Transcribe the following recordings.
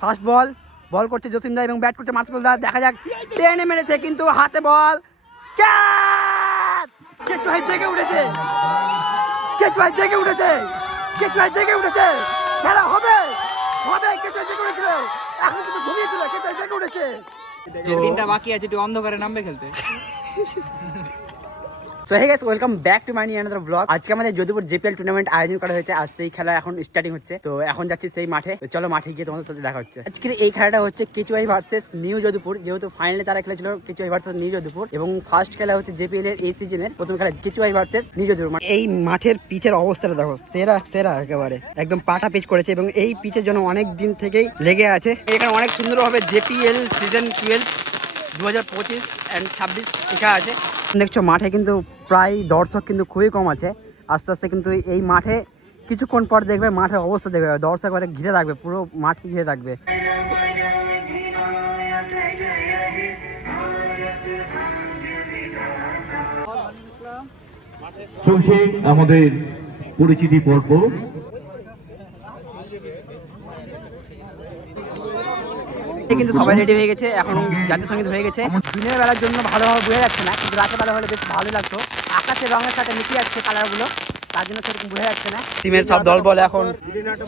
First বল করছে জসিম দা এবং bat করছে মাসুল দা। দেখা যাক টেনে মেরেছে কিন্তু হাতে বল ক্যাচ। কেচু ভাই জেগে উঠেছে, কেচু ভাই জেগে উঠেছে, কেচু ভাই জেগে উঠেছে। খেলা হবে হবে, কেচু ভাই জেগে উঠেছিল, এখন কিন্তু ঘুমিয়েছিল, কেচু ভাই জেগে উঠেছে। তিনটা বাকি আছে, একটু অন্ধকারে নামবে খেলতে। So hey guys, welcome back to my new another blog. আজকে আমাদের যদুপুর জেপিএল টুর্নামেন্ট আয়োজন করা হয়েছে। আজ সেই খেলা এখন স্টার্টিং হচ্ছে, তো এখন যাচ্ছি সেই মাঠে। তো চলো মাঠে গিয়ে তোমাদের সাথে দেখা হচ্ছে। আজকের এই খেলাটা হচ্ছে কেচুয়াই ভার্সেস নিউ যদুপুর। যেহেতু ফাইনালে তারা খেলেছিল কেচুয়াই ভার্সেস নিউ যদুপুর, এবং ফার্স্ট খেলা হচ্ছে জেপিএল এর এই সিজনের প্রথম খেলা কেচুয়াই ভার্সেস নিউ যদুপুর। এই মাঠের পিচের অবস্থাটা দেখো, সেরা সেরা একেবারে একদম পাটা পিচ করেছে, এবং এই পিচের জন্য অনেক দিন থেকেই লেগে আছে। এখানে অনেক সুন্দরভাবে জেপিএল সিজন 12 2025 and 26 লেখা আছে। দেখছো মাঠে কিন্তু প্রায় দর্শক কিন্তু খুবই কম আছে। আস্তে আস্তে কিন্তু এই মাঠে কিছুক্ষণ পর দেখবে মাঠের অবস্থা দেখবে, দর্শক ঘিরে রাখবে, পুরো মাঠকে ঘিরে রাখবে। চলছে আমাদের পরিচিতি পর্ব। কিন্তু সবাই রেডি হয়ে গেছে, এখন জাতীয় সঙ্গীত হয়ে গেছে। দিনের বেলার জন্য ভালোভাবে বোঝা যাচ্ছে না, কিন্তু রাতের বেলা হলে বেশ ভালো লাগতো। আকাশের রঙের সাথে মিশে যাচ্ছে কালারগুলো, তার জন্য সেরকম বোঝা যাচ্ছে না। টিমের সব দল বলে এখন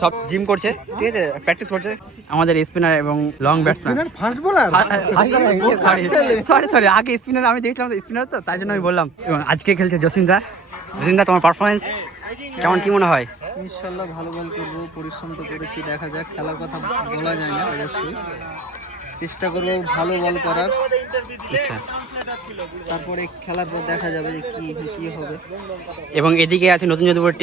সব জিম করছে, ঠিক আছে, প্র্যাকটিস করছে। আমাদের স্পিনার এবং long batsman first bowler, sorry আগে স্পিনার আমি দেখছিলাম স্পিনার, তো তাই জন্য আমি বললাম। এবং আজকে খেলছে জসিম দা। জসিম দা, তোমার পারফরমেন্স কেমন, কি মনে হয়? ইনশাল্লাহ ভালো বল করবো, পরিশ্রম তো করেছি, দেখা যাক। খেলার কথা বলা যায় না, অবশ্যই চেষ্টা করবো ভালো বল করার। আচ্ছা, তারপরে খেলার পর দেখা যাবে যে কি হবে। এবং এদিকে আছে নতুন যদুপুর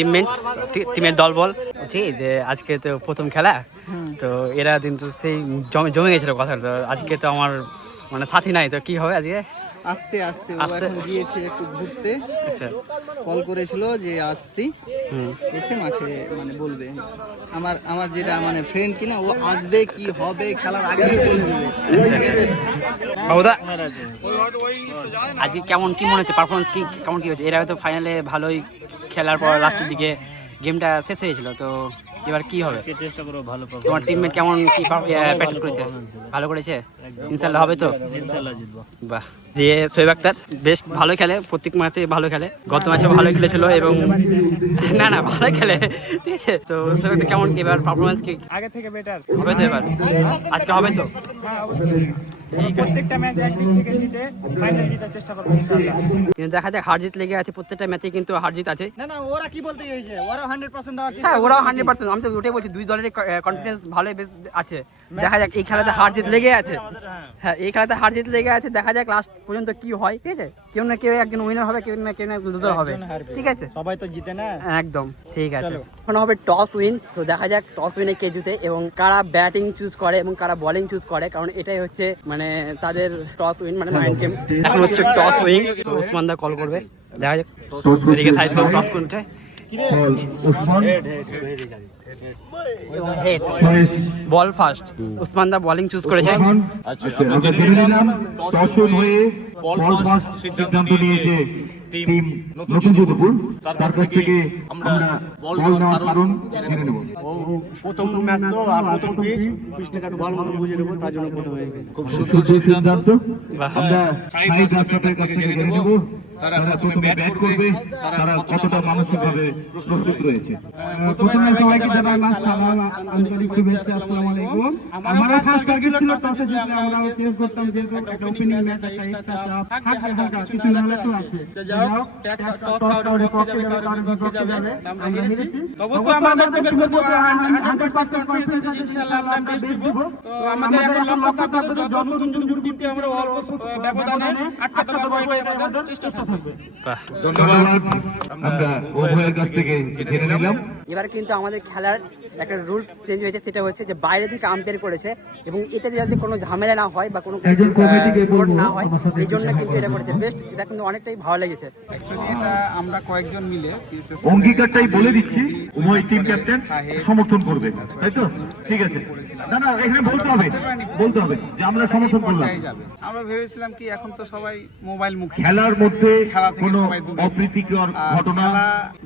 টিমের দল বল বলছি যে আজকে তো প্রথম খেলা, তো এরা কিন্তু সেই জমে গেছিল কথা। তো আজকে তো আমার মানে সাথী নাই, তো কি হবে আজকে? আসছে ও এখন গিয়েছে একটু ঘুরতে। আচ্ছা, কল করেছিল যে আসছি, এসে মাঠে মানে বলবে। আমার যেটা মানে ফ্রেন্ড কিনা, ও আসবে, কি হবে খেলার আগে বলে দেবে। বাবুদা, আজকে কেমন কি মনে হচ্ছে, পারফরমেন্স কি কেমন কি হচ্ছে? এরা হয়তো ফাইনালে ভালোই খেলার পর লাস্টের দিকে গেমটা শেষ হয়েছিল, তো এবার কি হবে? চেষ্টা করবো ভালো। তোমার টিমমেট কেমন কি প্র্যাকটিস করেছে? ভালো করেছে, ইনশাআল্লাহ হবে তো, ইনশাআল্লাহ জিতবো। বাহ। দিয়ে শোয়েব আক্তার বেশ ভালো খেলে, প্রত্যেক ম্যাচে ভালো খেলে, গত ম্যাচে ভালো খেলেছিল এবং না ভালো খেলে, ঠিক আছে। তো শোয়েব আক্তার কেমন এবার পারফরমেন্স কি আগে থেকে বেটার হবে তো এবার? আজকে হবে তো? হ্যাঁ অবশ্যই, প্রত্যেকটা ম্যাচ একদিক থেকে জিতে ফাইনাল জেতার চেষ্টা করবো ইনশাআল্লাহ। কিন্তু দেখা যাক, হার জিত লেগে আছে প্রত্যেকটা ম্যাচে, কিন্তু হার জিত আছে। না ওরা কি বলতে চাইছে, ওরা 100% দেওয়ার চেষ্টা। হ্যাঁ, ওরাও 100%, আমি তো ওটাই বলছি, দুই দলের কনফিডেন্স ভালোই বেশ আছে। দেখা যাক, এই খেলাতে হার জিত লেগে আছে। হ্যাঁ, এই খেলাতে হার জিত লেগে আছে, দেখা যাক লাস্ট পর্যন্ত কি হয়, ঠিক আছে। কেউ না কেউ একজন উইনার হবে, কেউ না লুজার হবে, ঠিক আছে। সবাই তো জিতে না, একদম ঠিক আছে। এখন হবে টস উইন। সো দেখা যাক টস উইনে কে জিতে এবং কারা ব্যাটিং চুজ করে এবং কারা বোলিং চুজ করে, কারণ এটাই হচ্ছে মানে তাদের টস উইন মানে মাইন্ড গেম। এখন হচ্ছে টস উইন, তো ওসমান দা কল করবে, দেখা যাক এদিকে সাইড করে টস কোনটা এবং হেড বল ফার্স্ট। ওসমান দা বোলিং চুজ করেছে। আচ্ছা, আমরা জেনে নিলাম টস হয়ে বল ফার্স্ট সিদ্ধান্ত নিয়েছে টিম নতুন যদুপুর। তার কাছ থেকে আমরা বল নেওয়ার কারণ জেনে নেব। প্রথম ম্যাচ তো, আর প্রথম পিচটাকে একটু ভালো মতো বুঝে নেবো, তার জন্য প্রথম হয়ে গেছে। খুব সুন্দর সিদ্ধান্ত। আমরা সাইদ আশরাফের কাছ থেকে জেনে নেব তারা প্রথমে ব্যাট করবে, তারা কতটা মানসিকভাবে প্রস্তুত রয়েছে। প্রথমে সবাইকে জানাই আসসালামু আন্তরিক শুভেচ্ছা, আসসালামু আলাইকুম। আমার ফার্স্ট টার্গেট ছিল টসে জিতলে আমরা চেস করতাম, যেহেতু একটা ওপেনিং ম্যাচ, একটা এক্সট্রা চাপ হালকা কিছু না হলে তো আছে। যাই হোক, টস কাউরে পক্ষে যাবে, কাউরে বিপক্ষে যাবে, আমরা হেরেছি। অবশ্যই আমাদের টিমের মধ্যে 100% কনফিডেন্স আছে, ইনশাআল্লাহ আমরা বেস্ট দিব। তো আমাদের এখন লক্ষ্য থাকবে যত নতুন নতুন টিমকে আমরা অল্প ব্যবধানে আটকাতে পারবো, এটাই আমাদের চেষ্টা থাকবে। ধন্যবাদ, আমরা উভয়ের কাছ থেকে জেনে নিলাম। এবার কিন্তু আমাদের খেলার একটা রুলস চেঞ্জ হয়েছে, সেটা হচ্ছে যে বাইরে থেকে আম্পায়ার করেছে, এবং এতে যাতে কোনো ঝামেলা না হয় বা কোনো রিপোর্ট না হয়, এই জন্য কিন্তু এটা করেছে বেস্ট। এটা কিন্তু অনেকটাই ভালো লেগেছে। অ্যাকচুয়ালি এটা আমরা কয়েকজন মিলে অঙ্গীকারটাই বলে দিচ্ছি, উভয় টিম ক্যাপ্টেন সমর্থন করবে, তাই তো? ঠিক আছে, না এখানে বলতে হবে যে আমরা সমর্থন করলাম। আমরা ভেবেছিলাম কি, এখন তো সবাই মোবাইল মুখী, খেলার মধ্যে খেলা থেকে কোনো সবাই দূরে। অপ্রীতিকর ঘটনা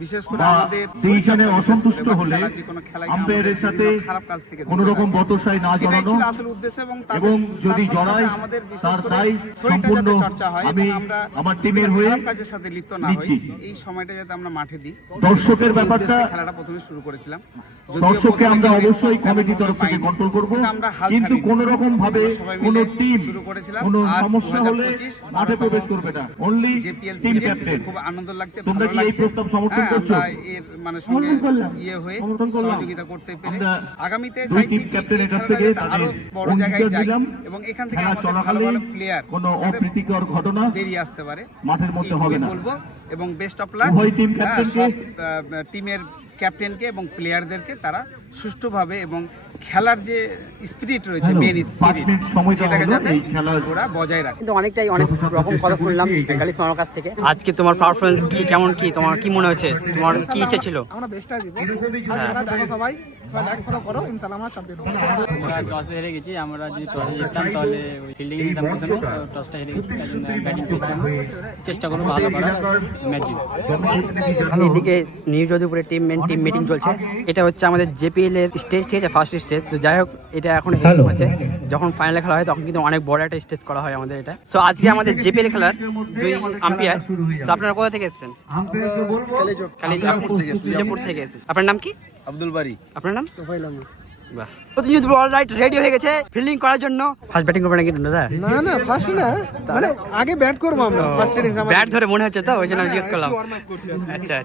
বিশেষ করে বা আমাদের ডিসিশনে অসন্তুষ্ট হলে খেলার যে কোনো খেলায় আম্পায়ারের সাথে খারাপ কাজ থেকে কোনো রকম বতসায় না এটাই জড়ানো ছিল আসল উদ্দেশ্য এবং এবং যদি তার সাথে জড়ায় আমাদের বিশেষ তার করে দায় শরীরটা সম্পূর্ণ যাতে চর্চা হয় আমি এবং আমরা আমার টিমের হয়ে খারাপ কাজের সাথে লিপ্ত না হই নিচ্ছি। এই সময়টা যাতে আমরা মাঠে দিই দর্শকের এই ব্যাপারটা উদ্দেশ্যে খেলাটা প্রথমে শুরু করেছিলাম। যদিও দর্শককে প্রথমে আমরা কেউ অবশ্যই response কমিটির তেমন তরফ থেকে পাইনি। কন্ট্রোল করব, কিন্তু আমরা হাল কিন্তু ছাড়িনি। কোন রকম ভাবে আমরা সবাই কোন মিলে টিম শুরু করেছিলাম। কোন আজ সমস্যা হলে 2025 মাঠে প্রবেশ করবে না, only JPL team series captain. খুব আনন্দ লাগছে, তোমরা ভালো কি এই লাগছে। প্রস্তাব সমর্থন হ্যাঁ, করছো? আমরা এর মানে সঙ্গে ইয়ে হয়ে সমর্থন করলাম। সহযোগিতা করতে পেরে আমরা আগামীতে দুই চাইছি টিম কি ক্যাপ্টেনের এই কাছ খেলাটা থেকে যাতে আরো তাদের বড় জায়গায় অঙ্গীকার যায় দিলাম, এবং এখান থেকে খেলা আমাদের ভালো চলাকালীন ভালো প্লেয়ার কোনো অপ্রীতিকর ঘটনা বেরিয়ে আসতে পারে মাঠের মধ্যে হবে না। বলবো এবং বেস্ট অফ লাক উভয় টিম ক্যাপ্টেনকে টিমের ক্যাপ্টেনকে এবং প্লেয়ারদেরকে তারা সুষ্ঠুভাবে এবং খেলার যে স্পিরিট রয়েছে হ্যালো, মেন 5 স্পিরিট মিনিট সময় দেওয়া সেটাকে হলো যাতে এই খেলার ওরা বজায় রাখে। কিন্তু অনেক রকম কথা শুনলাম বেঙ্গালি তোমার কাছ থেকে। আজকে তোমার পারফরমেন্স কি, কেমন কি, তোমার কি মনে হচ্ছে, তোমার কি ইচ্ছে ছিল? আমরা বেস্টটা দিব। আপনারা দেখো সবাই লাইক ফলো করো, ইনশাআল্লাহ আমরা চ্যাম্পিয়ন হবো। আমরা টসে হেরে গেছি। আমরা যদি টসে জিততাম তাহলে ওই ফিল্ডিং নিতাম প্রথমে, তো টসটা হেরে গেছি, তার জন্য ব্যাটিং পেয়েছি। চেষ্টা করবো ভালো করার, ম্যাচ জিতবো। এদিকে নিউ যদুপুরের টিম মিটিং চলছে। এটা হচ্ছে আমাদের জেপিএল এর স্টেজ, ঠিক আছে, ফার্স্ট স্টেজ। তো যাই হোক, এটা এখন এরকম আছে, যখন ফাইনালে খেলা হয় তখন কিন্তু অনেক বড় একটা স্টেজ করা হয় আমাদের এটা। সো আজকে আমাদের জেপিএল খেলার 2 আম্পায়ার। সো আপনারা কোথা থেকে এসেছেন? কালিজাপুর থেকে এসেছেন। আপনার নাম কি? আব্দুল বারি। আপনার নাম? বাহ, প্রতিনিধি অলরাইট রেডি হয়ে গেছে ফিল্ডিং করার জন্য। ফার্স্ট ব্যাটিং করবে নাকি দাদা? না ফার্স্ট না, মানে আগে ব্যাট করব আমরা। ফার্স্ট ইনিংস ব্যাট ধরে মনে হচ্ছে তো, ওই জন্য আমি জিজ্ঞেস করলাম। আচ্ছা।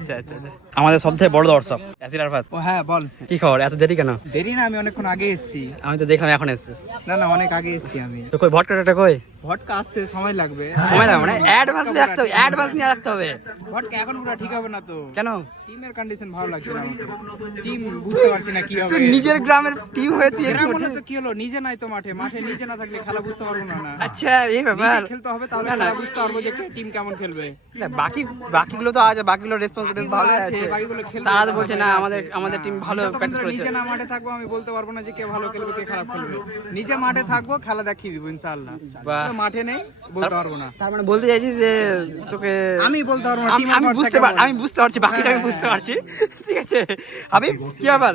আমাদের সবথেকে বড় দর্শক ইয়াসির আরাফাত। হ্যাঁ বল, কি খবর, এত দেরি কেন? দেরি না, আমি অনেকক্ষণ আগে এসেছি। আমি তো দেখলাম এখন এসেছিস। না অনেক আগে এসেছি আমি। তো কই ভটকাটা কই? ভটকা আসছে, সময় লাগবে। সময় লাগবে, মানে অ্যাডভান্স রাখতে হবে, অ্যাডভান্স নিয়ে রাখতে হবে। ভটকা এখন পুরো ঠিক হবে না তো। কেন? টিমের কন্ডিশন ভালো লাগছে না আমাকে। টিম বুঝতে পারছি না কি হবে। তুই নিজের গ্রামের টিম হয়ে তুই এরকম গ্রাম হলে করছিস? তো কি হলো, নিজে নাই তো মাঠে নিজে না থাকলে খেলা বুঝতে পারবো না। আচ্ছা, এই ব্যাপার। নিজে খেলতে হবে, তাহলে না, না। খেলা বুঝতে পারবো যে টিম কেমন খেলবে। না, বাকিগুলো তো আছে, বাকিগুলো রেসপন্সিবিলিটি ভালো আছে। বাকিগুলো খেলবে, তারা তো তারা বলছে না আমাদের টিম ভালো যতক্ষণ প্র্যাকটিস ধরে করেছে। নিজে না মাঠে থাকবো আমি বলতে পারবো না যে কে ভালো খেলবে কে খারাপ খেলবে। নিজে মাঠে থাকবো, খেলা দেখিয়ে দিব ইনশাআল্লাহ। বাহ। কিন্তু মাঠে নেই, বলতে পারবো না। তার মানে বলতে চাইছিস যে তোকে আমি বলতে পারবো না, আমি বুঝতে পারছি বাকিটা আমি বুঝতে পারছি, ঠিক আছে। আমি কি ব্যাপার,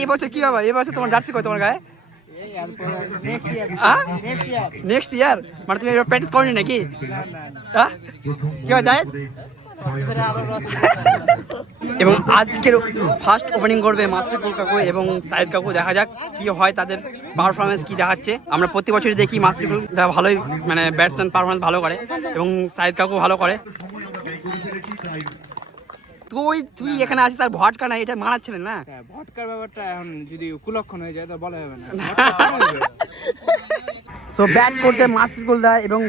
এই বছর কি ব্যাপার, এই বছর তোমার জার্সি কই তোমার গায়ে? নেক্সট ইয়ার মানে তুমি প্র্যাকটিস করনি নাকি? কি হয় যায়? এবং আজকের ফার্স্ট ওপেনিং করবে মাসরুকুল কাকু এবং সাইদ কাকু। দেখা যাক কি হয়, তাদের পারফরমেন্স কি দেখাচ্ছে। আমরা প্রতি বছরই দেখি মাসরুকুল ভালোই, মানে ব্যাটসম্যান পারফরমেন্স ভালো করে এবং সাইদ কাকু ভালো করে। তুই এখানে আছিস আর ভটকা না, এটা মানাচ্ছিলেন না? ভটকার ব্যাপারটা এখন যদি কুলক্ষণ হয়ে যায় তো বলা যাবে না। সো ব্যাট করছে মাসরুকুল দা এবং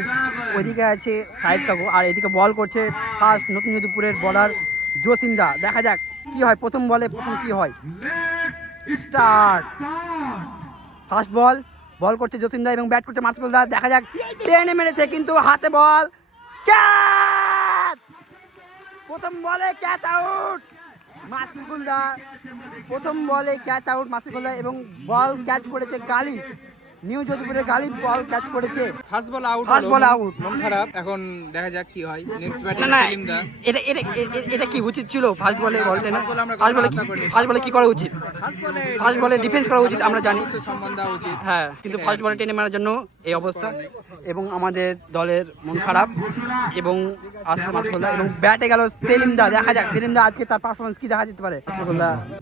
ওইদিকে আছে সাইদ কাকু, আর এদিকে বল করছে ফার্স্ট নতুন যদুপুরের বলার জসিম দা। দেখা যাক কি হয়, প্রথম বলে প্রথম কি হয়। স্টার্ট, ফার্স্ট বল করছে জসিম দা এবং ব্যাট করছে মাসরুকুল দা। দেখা যাক, টেনে মেরেছে কিন্তু হাতে বল, ক্যাচ! প্রথম বলে ক্যাচ আউট মাসরুকুল দা, প্রথম বলে ক্যাচ আউট মাসরুকুল দা এবং বল ক্যাচ করেছে গালি, নিউ যদুপুরের গালি বল ক্যাচ করেছে। ফার্স্ট বল আউট, মন খারাপ। এখন দেখা যাক কি হয়। নেক্সট ব্যাটিং না, সেলিম দা। এটা কি উচিত ছিল ফার্স্ট বলে বলতে? না, আমরা ফার্স্ট বলে কি করা উচিত? ফার্স্ট বলে ডিফেন্স করা উচিত, আমরা জানি। সম্মান দেওয়া উচিত। হ্যাঁ, কিন্তু ফার্স্ট বলে টেনে মারার জন্য এই অবস্থা এবং আমাদের দলের মন খারাপ এবং এবং ব্যাটে গেল সেলিম দা। দেখা যাক সেলিম দা আজকে তার পারফরমেন্স কি দেখা যেতে পারে।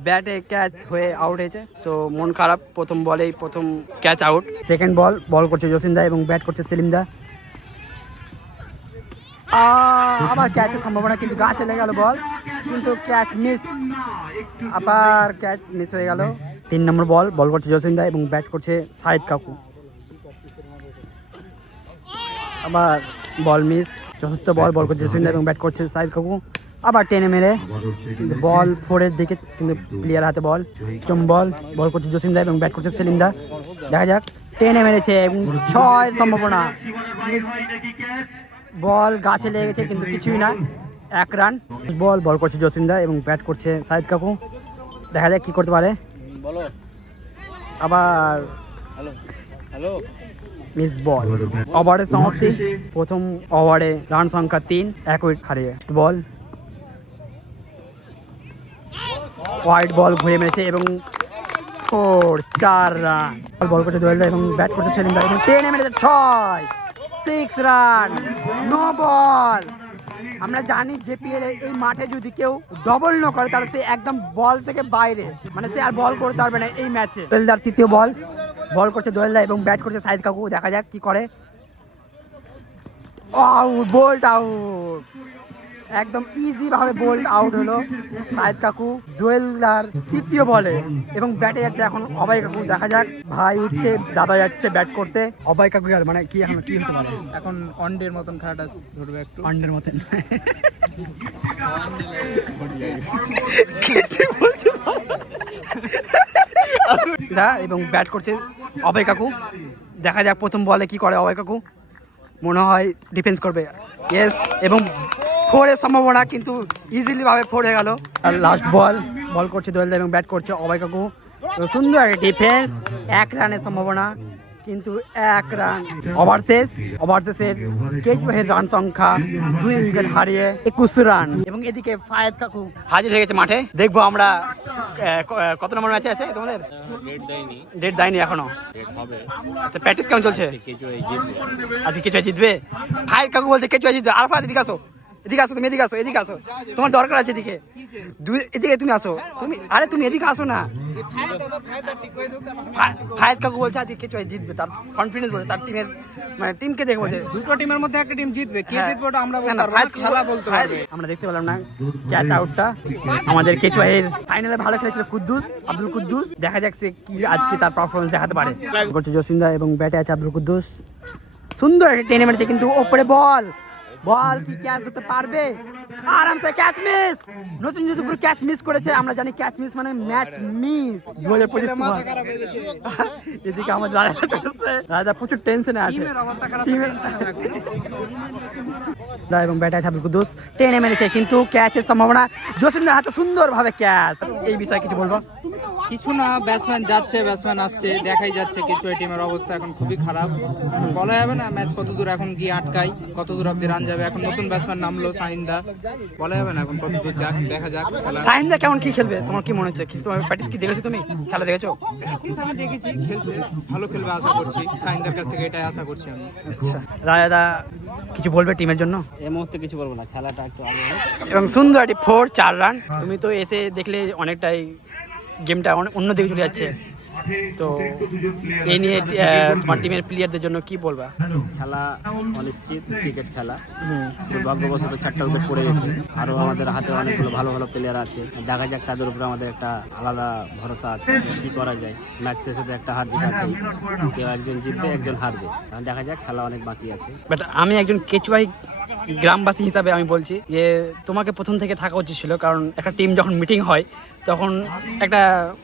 ব্যাটে ক্যাচ হয়ে আউট হয়েছে, সো মন খারাপ। প্রথম বলেই প্রথম ক্যাচ আউট। সেকেন্ড বল করছে জসিম দা এবং ব্যাট করছে সেলিম দা। আবার ক্যাচের সম্ভাবনা, কিন্তু গাছে লেগে গেল বল, কিন্তু ক্যাচ মিস, আবার ক্যাচ মিস হয়ে গেল। 3 নম্বর বল করছে জসিম দা এবং ব্যাট করছে সাইদ কাকু। আবার বল মিস। চতুর্থ বল করছে জসিম দা এবং ব্যাট করছে সাইদ কাকু। আবার টেনে মেরে বল 4-এর দিকে, কিন্তু প্লেয়ার হাতে বল। বল করছে জসিম দা এবং ব্যাট করছে সেলিম দা। দেখা যাক, টেনে মেরেছে এবং 6 সম্ভাবনা। বল গাছে লেগেছে কিন্তু কিছুই না, 1 রান। বল করছে জসিম দা এবং ব্যাট করছে সাইদ কাকু। দেখা যাক কি করতে পারে। আবার মিস বল। ওভারের সমাপ্তি, প্রথম ওভারে রান সংখ্যা 3, 1 উইকেট হারিয়ে। বল হোয়াইট বল ঘুরে মেরেছে এবং 4 রান। বল করছে দোয়েলদা এবং ব্যাট করছে সেলিমদা এবং 10 মেরেছে 6 রান, নো বল। আমরা জানি জেপিএল এই মাঠে যদি কেউ ডবল ন করে তাহলে সে একদম বল থেকে বাইরে, মানে সে আর বল করতে পারবে না এই ম্যাচে। দোয়েলদার তৃতীয় বল করছে দোয়েলদা এবং ব্যাট করছে সাইদ কাকু, দেখা যাক কি করে। আউট, বোল্ড আউট, একদম ইজি ভাবে বোল্ড আউট হলো সাইদ কাকু দোয়েলদার তৃতীয় বলে এবং ব্যাটে যাচ্ছে এখন অভয় কাকু। দেখা যাক, ভাই উঠছে, দাদা যাচ্ছে ব্যাট করতে। অভয় কাকু আর মানে কি এখন কি হতে পারে, এখন অন্ডের মতন খেলাটা ধরবে একটু। আন্ডের মতন এবং ব্যাট করছে অভয় কাকু। দেখা যাক প্রথম বলে কি করে অভয় কাকু। মনে হয় ডিফেন্স করবে, ইয়েস, এবং 4-এর সম্ভাবনা, কিন্তু ইজিলি ভাবে 4 হয়ে গেল। আর লাস্ট বল করছে দোয়েলদা এবং ব্যাট করছে অভয় কাকু। তো সুন্দর একটা ডিফেন্স, 1 রানের সম্ভাবনা, কিন্তু 1 রান। ওভারশেষের কেচওয়াহের রান সংখ্যা 2 উইকেট হারিয়ে 21 রান। এবং এদিকে ফায়েদ কাকু হাজির হয়ে গেছে মাঠে। দেখবো আমরা কত নম্বর ম্যাচে আছে তোমাদের? ডেট দেয়নি এখনো। আচ্ছা, প্র্যাকটিস কেমন চলছে? আজকে কেচুয়া জিতবে। ফায়েদ কাকু বলছে কেচুয়া জিতবে। আর ফায়েদ এদিকে আসো, তুমি এদিকে আসো, তোমার দরকার আছে এদিকে তুমি আসো, তুমি এদিকে আসো না। ফায়েদ কাকু বলছে আজকে কেচুয়া জিতবে, তার কনফিডেন্স বলছে, তার টিমের মানে টিমকে দেখে বলছে দুটো টিমের মধ্যে একটা টিম জিতবে, কে জিতবে ওটা আমরা বলতে পারবো না, ফায়েদ খেলা বলতে পারবে। আমরা দেখতে পেলাম না ক্যাচ আউটটা। আমাদের কেচুয়াহের ফাইনালে ভালো খেলেছিল আব্দুল কুদ্দুস। দেখা যাক সে কি আজকে তার পারফরমেন্স দেখাতে পারে। করছে জসিমদা এবং ব্যাটে আছে আব্দুল কুদ্দুস। সুন্দর একটা টেনে মেরেছে, কিন্তু ওপরে বল কি ক্যাচ হতে পারবে? আরামসে ক্যাচ মিস। নতুন যোধপুর ক্যাচ মিস করেছে। আমরা জানি ক্যাচ মিস মানে ম্যাচ মিস। 2025 এদিকে আমার রাজা প্রচুর টেনশনে আছে, এবং ব্যাটে আছে আব্দুল কুদ্দুস, টেনে মেরেছে, কিন্তু ক্যাচের সম্ভাবনা। জসিমদার হাতে সুন্দর ভাবে ক্যাচ। এই বিষয়ে কিছু বলবো? কিছু না, ব্যাটসম্যান যাচ্ছে ব্যাটসম্যান আসছে, দেখাই যাচ্ছে কেচুয়া টিমের অবস্থা এখন খুবই খারাপ। বলা যাবে না ম্যাচ কত দূর এখন গিয়ে আটকাই, কত দূর অব্দি রান যাবে। এখন নতুন ব্যাটসম্যান নামলো সাহিন্দা, বলা যাবে না এখন কত দূর যাক, দেখা যাক। সাহিন্দা কেমন কি খেলবে তোমার কি মনে হচ্ছে? তোমার প্র্যাকটিস কি দেখেছো, তুমি খেলা দেখেছো? প্র্যাকটিস আমি দেখেছি, খেলছে, ভালো খেলবে আশা করছি, সাহিন্দার কাছ থেকে এটাই আশা করছি আমি। আচ্ছা, রাজাদা কিছু বলবে টিমের জন্য? এই মুহূর্তে কিছু বলবো না, খেলাটা একটু আগে হোক। এবং সুন্দর একটি 4 রান। তুমি তো এসে দেখলে অনেকটাই গেমটা অনেক অন্য দিকে চলে যাচ্ছে, তো এই নিয়ে তোমার টিমের প্লেয়ারদের জন্য কি বলবা? খেলা অনিশ্চিত, ক্রিকেট খেলা, দুর্ভাগ্যবশত 4টা উইকেট পড়ে গেছে। আরও আমাদের হাতে অনেকগুলো ভালো ভালো প্লেয়ার আছে, দেখা যাক, তাদের উপরে আমাদের একটা আলাদা ভরসা আছে, কি করা যায়। ম্যাচ শেষে তো একটা হার জিত আছে, কেউ একজন জিতবে একজন হারবে, দেখা যাক, খেলা অনেক বাকি আছে। বাট আমি একজন কেচুয়াই গ্রামবাসী হিসাবে আমি বলছি যে তোমাকে প্রথম থেকে থাকা উচিত ছিল, কারণ একটা টিম যখন মিটিং হয় তখন একটা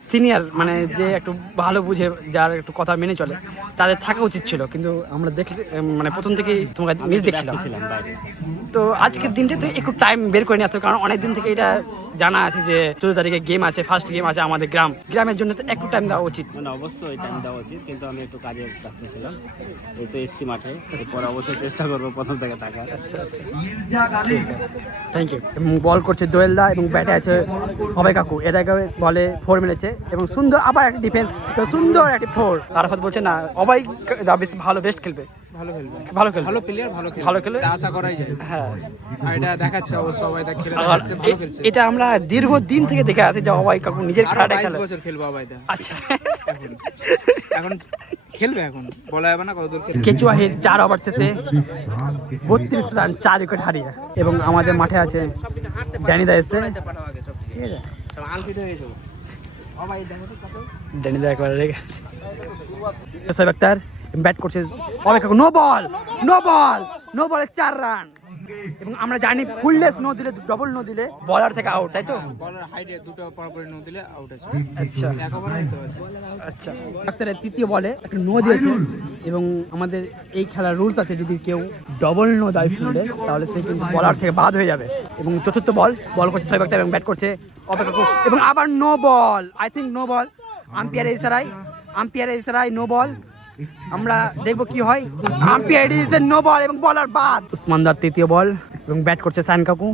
সিনিয়র মানে যে একটু ভালো বুঝে, যার একটু কথা মেনে চলে, তাদের থাকা উচিত ছিল। কিন্তু আমরা দেখলে মানে প্রথম থেকেই তোমাকে মিস দেখছিলাম। তো আজকের দিনটা তো একটু টাইম বের করে নিয়ে আসতে, কারণ অনেক দিন থেকে এটা জানা আছে যে 14 তারিখে গেম আছে, ফার্স্ট গেম আছে আমাদের গ্রামের জন্য, তো একটু টাইম দেওয়া উচিত। মানে অবশ্যই টাইম দেওয়া উচিত, কিন্তু আমি একটু কাজে ব্যস্ত ছিলাম, এই তো এসছি মাঠে, এরপরে অবশ্যই চেষ্টা করবো প্রথম থেকে থাকার। আচ্ছা, ঠিক আছে, থ্যাংক ইউ। বল করছে দোয়েলদা এবং ব্যাটে আছে অভয় কাকু। এটাকে বলে 4 মেরেছে এবং সুন্দর আবার একটা ডিফেন্স, তো সুন্দর একটা 4। আরাফাত বলছে না অভয় বেশি বেস্ট খেলবে, ভালো প্লেয়ার, ভালো খেলে আশা করাই যায়। হ্যাঁ, আর এটা দেখাচ্ছে অবশ্য সবাই খেলে দেখাচ্ছে, ভালো খেলছে। এটা আমরা দীর্ঘদিন থেকে দেখে আছি যে অভয় কাকু নিজের খেলাটা 22 খেলে। বছর খেলবো অবাইদা। আচ্ছা, এখন খেলবে, এখন বলা যাবে না কত দূর খেলবে। কেচুয়াহের 4 ওভার শেষে 32 রান, 4 উইকেট হারিয়ে। এবং আমাদের মাঠে আছে ড্যানিদা এসছে, ঠিক আছে, ড্যানিদা একবার রেগে আছে। সোহেব আক্তার ব্যাট করছে, অভয় কাকু নো বলে 4 রান। এবং আমরা জানি ফুললেস নো দিলে, ডবল নো দিলে বলার থেকে আউট, তাই তো? বলার হাইটে দুটো পরপরই নো দিলে আউট আছে। আচ্ছা, একবারে দিতে হবে। আচ্ছা, ডাক্তারের তৃতীয় বলে একটা নো দিয়েছে। এবং আমাদের এই খেলার রুলস আছে, যদি কেউ ডবল নো দেয় ফিল্ডে তাহলে সে কিন্তু বলার থেকে বাদ হয়ে যাবে। এবং চতুর্থ বল করছে সোহেব আক্তার এবং ব্যাট করছে অভয় কাকু, এবং আবার no ball, I think no ball. আম্পায়ারের ইশারায় নো বল। আমরা দেখবো কি হয়। আম্পায়ার ডিসিশন নো বল এবং বলার বাদ। উসমানদার তৃতীয় বল এবং ব্যাট করছে সাইন কাকু,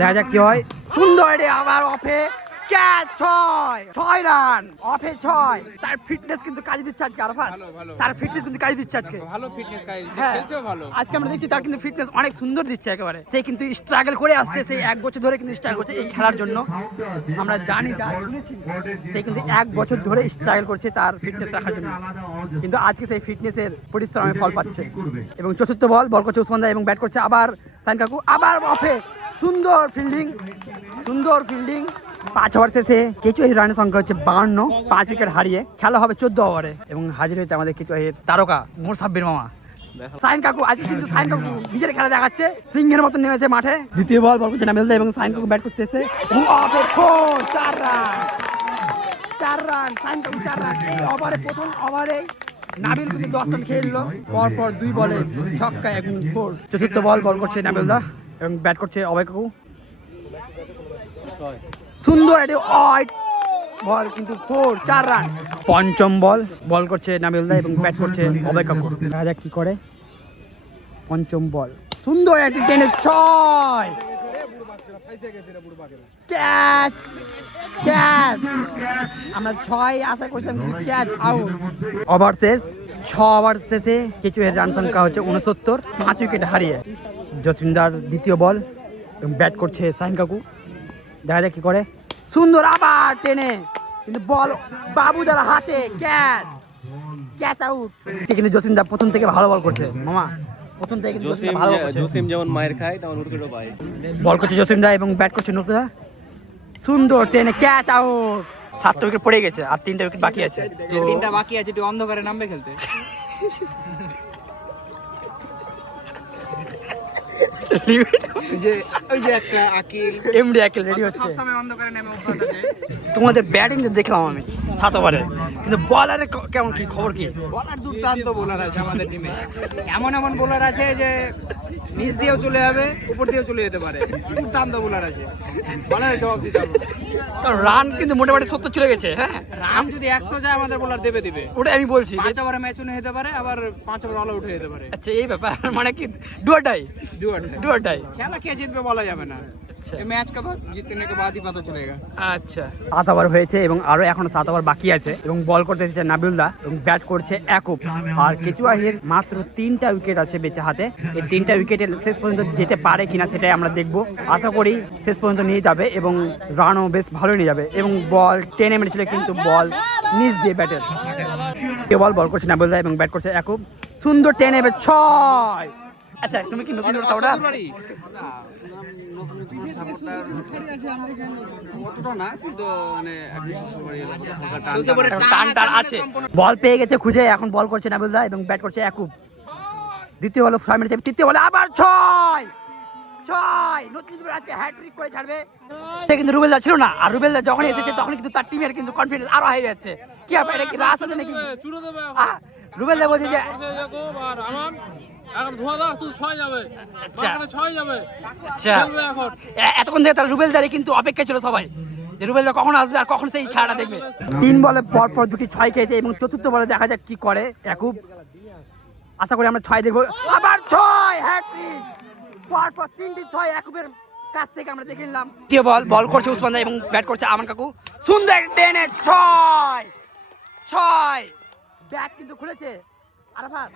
দেখা যাক কি হয়। সুন্দর আবার অফে ক্যাচ 6 রান অফে 6। তার ফিটনেস কিন্তু কাজে দিচ্ছে আজকে আরাফাত, ভালো, ভালো। তার ফিটনেস কিন্তু কাজে দিচ্ছে আজকে। ভালো ফিটনেস গাইজ, হ্যাঁ। খেলছেও ভালো। আজকে আমরা দেখছি তার কিন্তু ফিটনেস অনেক সুন্দর দিচ্ছে একেবারে। সে কিন্তু স্ট্রাগল করে আসছে, সেই 1 বছর ধরে কিন্তু স্ট্রাগল করছে এই খেলার জন্য। আমরা জানি, যা শুনেছি, সে কিন্তু 1 বছর ধরে স্ট্রাগল করছে তার ফিটনেস রাখার জন্য, কিন্তু আজকে সেই ফিটনেসের পরিশ্রমের ফল পাচ্ছে। এবং চতুর্থ বল করছে উসমান দা এবং ব্যাট করছে আবার সাইন কাকু, আবার অফে। সুন্দর ফিল্ডিং, সুন্দর ফিল্ডিং। 5 ওভার শেষে কেচুয়াহির রানের সংখ্যা হচ্ছে 52, 5 উইকেট হারিয়ে খেলা হবে 14 ওভারে। এবং হাজির হয়েছে আমাদের কেচুয়াহির তারকা মোর সাব্বির মামা সাইন কাকু। আজকে কিন্তু সাইন কাকু নিজের খেলা দেখাচ্ছে, সিংহের মতন নেমেছে মাঠে। দ্বিতীয় বল করছে নাবিল দা এবং সাইন কাকু ব্যাট করতেছে এবং অফে 4 রান, 4 রান সাইন কাকু 4 রান। এই ওভারে, প্রথম ওভারে নাবিল কিন্তু 10 রান খেললো, পরপর 2 বলে ছক্কা এবং 4। চতুর্থ বল করছে নাবিল দা এবং ব্যাট করছে অভয় কাকু। সুন্দর একটি ওয়াইড বল কিন্তু 4 রান। পঞ্চম বল করছে নাবিল দা এবং ব্যাট করছে অভয় কাকু। দেখা যাক কি করে। পঞ্চম বল সুন্দর একটি টেনে 6, ক্যাচ ক্যাচ। আমরা 6 আশা করছিলাম কিন্তু ক্যাচ আউট। ওভার শেষ 6 ওভার শেষে কেচুয়াহির রান সংখ্যা হচ্ছে 69, 5 উইকেট হারিয়ে। জসিন্দার দ্বিতীয় বল এবং ব্যাট করছে সাইন কাকু। দেখা যাক কি করে। সুন্দর আবার টেনে কিন্তু বল বাবুদার হাতে, ক্যাচ আউট। কিন্তু জসিন্দা প্রথম থেকে ভালো বল করছে মামা, প্রথম থেকে কিন্তু জসিন্দা ভালো বল করছে। জসিম যেমন মায়ের খায় তেমন উর্কেটও পায়। বল করছে জসিন্দা এবং ব্যাট করছে নুরুদা। সুন্দর টেনে ক্যাচ আউট। 7টা উইকেট পড়ে গেছে আর 3টা উইকেট বাকি আছে। যে 3টা বাকি আছে, একটু অন্ধকারে নামবে খেলতে। ওই যে একটা আকিল, এমডি আকিল রেডি হচ্ছে। সবসময় অন্ধকারে নেমে অভ্যাস আছে। তোমাদের ব্যাটিং যে দেখলাম আমি 7 ওভারে, কিন্তু বলারের কেমন কি খবর কি? বলার দুর্দান্ত বোলার আছে আমাদের টিমে। এমন এমন বোলার আছে যে নিচ দিয়েও চলে যাবে, উপর দিয়েও চলে যেতে পারে। দুর্দান্ত বোলার আছে, বলারের জবাব দিতে হবে। কারণ রান কিন্তু মোটামুটি 70 চলে গেছে। হ্যাঁ, রান যদি 100 যায় আমাদের বোলার দিবে। ওটাই আমি বলছি। 5 ওভারে ম্যাচ উঠে যেতে পারে, আবার 5 ওভার অল আউট হয়ে যেতে পারে। আচ্ছা, এই ব্যাপার মানে কি ডুয়ারটাই ডুয়ারটাই খেলা কে জিতবে বলা যাবে না। আচ্ছা এই ম্যাচ का जीतने के बाद ही पता चलेगा। আচ্ছা, 7 ওভার হয়েছে এবং আরো এখনো 7 ওভার বাকি আছে এবং বল করতে এসেছে নাবিলদা এবং ব্যাট করছে একুব। আর কেচুয়াহির মাত্র 3টা উইকেট আছে বেঁচে হাতে। এই 3টা উইকেটে শেষ পর্যন্ত যেতে পারে কিনা সেটাই আমরা দেখবো। আশা করি শেষ পর্যন্ত নিয়ে যাবে এবং রানও বেশ ভালো নিয়ে যাবে। এবং বল টেনে মেরেছিল কিন্তু বল নিচ দিয়ে ব্যাটের। বল করছে নাবিলদা এবং ব্যাট করছে একুব। সুন্দর টেনে 6। আচ্ছা, তুমি কি নতুন ওটা বল পেয়ে গেছে খুঁজে, এখন বল করছে নাবিলদা এবং ব্যাট করছে একুব। দ্বিতীয় বল 6 মিনিট, তৃতীয় বলে আবার 6। নতুন আজকে হ্যাট্রিক করে ছাড়বে। কিন্তু রুবেলদা ছিল না, আর রুবেলদা যখন এসেছে তখন কিন্তু তার টিমের কিন্তু কনফিডেন্স আরো হাই যাচ্ছে। কি ব্যাপার, এটা কি রাস আছে নাকি? রুবেলদা বলছে যে এতক্ষণ থেকে তার রুবেলদারই কিন্তু অপেক্ষা ছিল সবাই, যে রুবেলদা কখন আসবে আর কখন সেই খেলাটা দেখবে। 3 বলে পরপর 2টি 6 খেয়েছে এবং চতুর্থ বলে দেখা যাক কি করে একুব। আশা করি আমরা 6 দেখবো। আবার 6 হ্যাট্রিক, পরপর 3টি 6 একুবের কাছ থেকে আমরা দেখে নিলাম। দ্বিতীয় বল করছে উসমান দা এবং ব্যাট করছে আমান কাকু। সুন্দর টেনে 6। ব্যাট কিন্তু খুলেছে আরাফাত,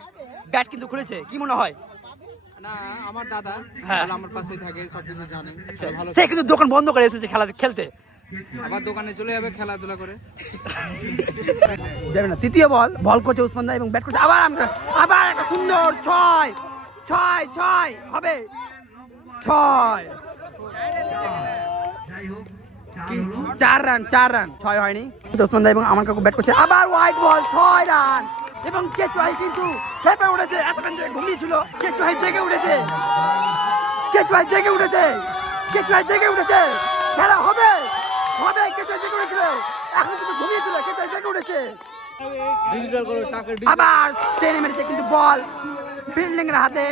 ব্যাট কিন্তু খুলেছে, কি মনে হয়? না, আমার দাদা আমার পাশেই থাকে, সবকিছু জানে ভালো। সে কিন্তু দোকান বন্ধ করে এসেছে খেলা খেলতে, আবার দোকানে চলে যাবে খেলাধুলা করে যাবে না। তৃতীয় বল করছে উসমান দা এবং ব্যাট করছে আবার একটা সুন্দর 6 হবে 6। 4 রান 6 হয়নি। উসমান দা এবং আমার কাকু ব্যাট করছে আবার ওয়াইড বল 6 রান। এবং কেচুয়াহি কিন্তু খেপে উঠেছে, এতক্ষণ থেকে ঘুমিয়েছিল। কেচুয়াহি জেগে উঠেছে, খেলা হবে। কেচুয়াহি জেগে উঠেছিল, এখন কিন্তু ঘুমিয়েছিল, কেচুয়াহি জেগে উঠেছে। আবার টেনে মেরেছে কিন্তু বল ফিল্ডিং এর হাতে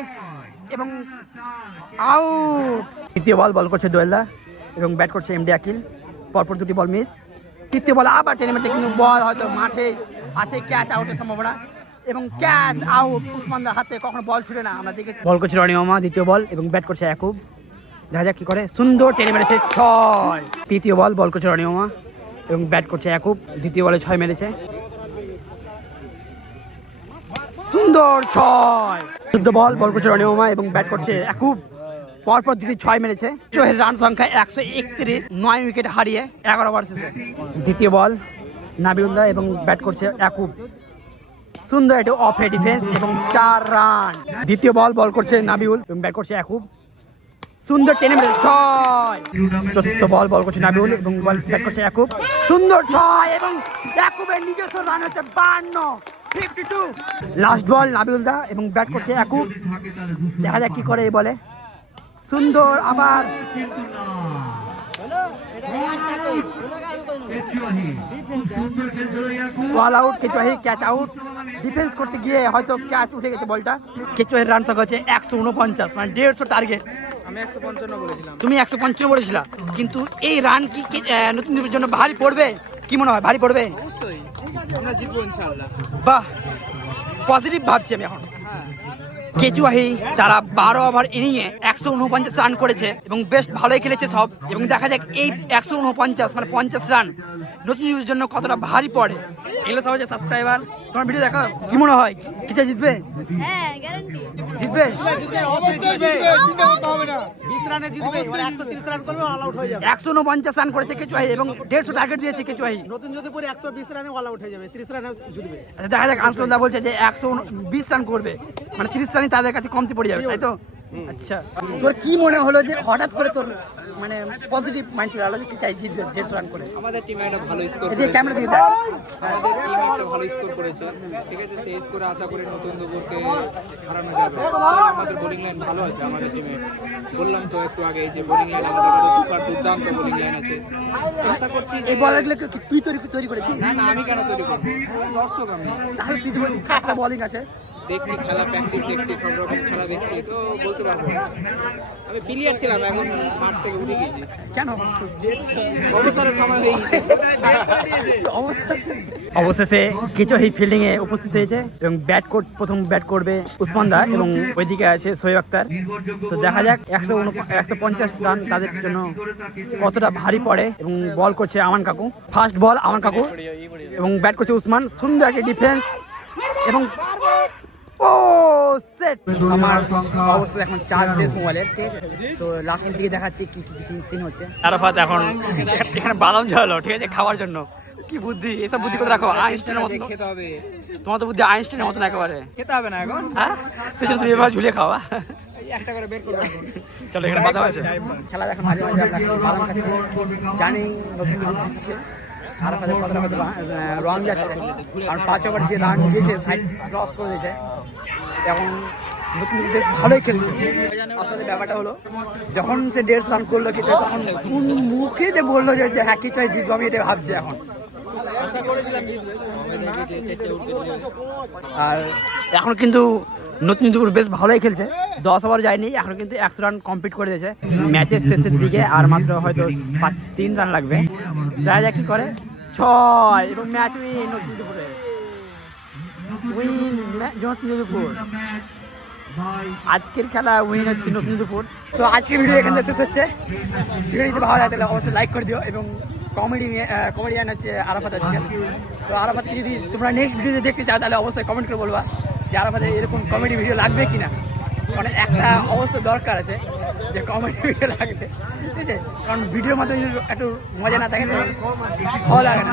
এবং আউট। তৃতীয় বল করছে দোয়েলদা এবং ব্যাট করছে এমডি আকিল। পরপর 2টি বল মিস। তৃতীয় বল আবার টেনে মেরেছে কিন্তু বল হয়তো মাঠে আছে, ক্যাচ আউটের সম্ভাবনা এবং ক্যাচ আউট। উসমানদার হাতে কখনো বল ছুটে না, আমরা দেখেছি। বল করছে রনি মামা দ্বিতীয় বল এবং ব্যাট করছে একুব। দেখা যাক কি করে। সুন্দর টেনে মেরেছে 6। তৃতীয় বল, বল করছে রনিমা এবং ব্যাট করছে ইয়াকুব। দ্বিতীয় বলে 6 মেরেছে। সুন্দর 6। চোদ্দ বল, বল করছে রনিমা এবং ব্যাট করছে ইয়াকুব। পরপর দুটি 6 মেরেছে। চোহের রান সংখ্যা 131, 9 উইকেট হারিয়ে 11 ওভার শেষে। দ্বিতীয় বল নাবিউল্লাহ এবং ব্যাট করছে ইয়াকুব। সুন্দর একটু অফে ডিফেন্স এবং 4 রান। দ্বিতীয় বল, বল করছে নাবিউল এবং ব্যাট করছে ইয়াকুব। সুন্দর টেনে মেরেছে 6। চতুর্থ বল, বল করছে নাবিউল এবং ব্যাট করছে ইয়াকুব। সুন্দর 6 এবং ইয়াকুবের নিজস্ব রান হচ্ছে 52, 52। লাস্ট বল নাবিউলদা এবং ব্যাট করছে ইয়াকুব। দেখা যাক কি করে এই বলে। সুন্দর আবার বল আউট। কেচুয়াহি ক্যাচ আউট। ডিফেন্স করতে গিয়ে হয়তো ক্যাচ উঠে গেছে বলটা। কেচুয়াহির রান সংখ্যা হচ্ছে 149, মানে 150 টার্গেট। আমি 155 বলেছিলাম। তুমি 155 বলেছিলা, কিন্তু এই রান কি নতুন দীপের জন্য ভারী পড়বে? কি মনে হয়, ভারী পড়বে? অবশ্যই আমরা জিতবো ইনশাআল্লাহ। বাহ, পজিটিভ ভাবছি আমি এখন। কেচুয়াহি তারা 12 ওভার ইনিংয়ে 149 রান করেছে এবং বেশ ভালোই খেলেছে সব। এবং দেখা যাক এই 149 মানে 50 রান নতুন দীপের জন্য কতটা ভারী পড়ে। এগুলো সব হচ্ছে সাবস্ক্রাইবার। তোমার ভিডিও দেখা কি মনে হয়, কিটা জিতবে? হ্যাঁ, গ্যারান্টি। জিতবে? 20 রানে জিতবে, 130 রান করবে, অল আউট হয়ে যাবে। 149 রান করেছে কেচুয়াহি এবং 150 টার্গেট দিয়েছে কেচুয়াহি। নতুন যোধপুর 120 রানে অল আউট হয়ে যাবে, 30 রানে জিতবে। আচ্ছা, দেখা যাক। আনসুলদা বলছে যে 120 রান করবে, মানে 30 রানই তাদের কাছে কমতি পড়ে যাবে, তাই তো? আচ্ছা, তোর কি মনে হলো যে হঠাৎ করে তোর মানে পজিটিভ মাইন্ড চলে আলো যে কি চাই জিতবে 150 রান করে? আমাদের টিমে একটা ভালো স্কোর এই যে করেছে। ক্যামেরা দিয়ে দেখ। আমাদের টিম একটা ভালো স্কোর করেছে, ঠিক আছে। সেই স্কোরে আশা করি নতুন দুপুরকে হারানো যাবে। আমাদের বোলিং লাইন ভালো আছে আমাদের টিমে। বললাম তো একটু আগে যে বোলিং লাইন আমাদের কাছে সুপার দুর্দান্ত বোলিং লাইন আছে। আশা করছি এই বলারগুলো কি তুই তৈরি করেছিস? না আমি কেন তৈরি করবো, দর্শক আমি তাহলে তুই তো বলছিস খারাপ বোলিং আছে। দেখছি খেলা, প্র্যাকটিস দেখছি, সব রকম খেলা দেখছি, তো বলতে পারবো না। আমি প্লেয়ার ছিলাম, এখন মাঠ থেকে উঠে গেছি। কেন? অবসরের সময় হয়ে গেছে। অবশেষে কেচুয়াহি ফিল্ডিং এ উপস্থিত হয়েছে এবং প্রথম ব্যাট করবে উসমান দা এবং ওইদিকে আছে সোহেব আক্তার। তো দেখা যাক 150 রান তাদের জন্য কতটা ভারী পড়ে। এবং বল করছে আমান কাকু। ফার্স্ট বল আমান কাকু এবং ব্যাট করছে উসমান। সুন্দর একটা ডিফেন্স এবং ও সেট। আমার অবস্থা এখন চার্জ শেষ মোবাইলের, ঠিক আছে? তো লাস্টের দিকে দেখাচ্ছি কি কি সিন হচ্ছে। আরাফাত এখন এখানে বাদাম ঝালো, ঠিক আছে, খাওয়ার জন্য। কি বুদ্ধি, এসব বুদ্ধি করে রাখো আইনস্টাইনের মতো। খেতে হবে, তোমার তো বুদ্ধি আইনস্টাইনের মতন একেবারে। খেতে হবে না এখন, হ্যাঁ, সেজন্য তুমি এবার ঝুলিয়ে খাওয়া। এই একটা করে বের করবো। চলো, এখানে বাদাম আছে। খেলা এখন মাঝে মাঝে আমরা বাদাম খাচ্ছি। জানি নতুন কিছু দিচ্ছে। আরাফাতের কতটা হয়তো রং যাচ্ছে, কারণ 5 ওভার যে রান দিয়েছে সাইড ক্রস করে দিয়েছে। এখন নতুন বেশ ভালোই খেলছে। আসলে ব্যাপারটা হলো, যখন সে 150 রান করলো কিন্তু তখন কোন মুখে যে বললো যে হ্যাঁ কি চাই জিতবো, আমি এটা ভাবছি এখন। আর এখন কিন্তু নতুন দুপুর বেশ ভালোই খেলছে। 10 ওভার যায়নি, এখন কিন্তু 100 রান কমপ্লিট করে দিয়েছে ম্যাচের শেষের দিকে। আর মাত্র হয়তো 3 রান লাগবে। দেখা যাক কি করে। 6 এবং ম্যাচ উইন নতুন দুপুরে। উইন নতুন দুপুর। আজকের খেলা উইন হচ্ছে নতুন দুপুর। তো আজকের ভিডিও এখানে শেষ হচ্ছে। ভিডিও যদি ভালো লাগে তাহলে অবশ্যই লাইক করে দিও এবং কমেডিয়ান হচ্ছে আরাফাত আজকে। তো আরাফাতকে যদি তোমরা নেক্সট ভিডিওতে দেখতে চাও তাহলে অবশ্যই কমেন্ট করে বলবা যে আরাফাতের এরকম কমেডি ভিডিও লাগবে কিনা। মানে একটা অবশ্যই দরকার আছে যে কমেডি ভিডিও লাগবে, ঠিক আছে? কারণ ভিডিওর মাধ্যমে যদি একটু মজা না থাকে ভালো লাগে না।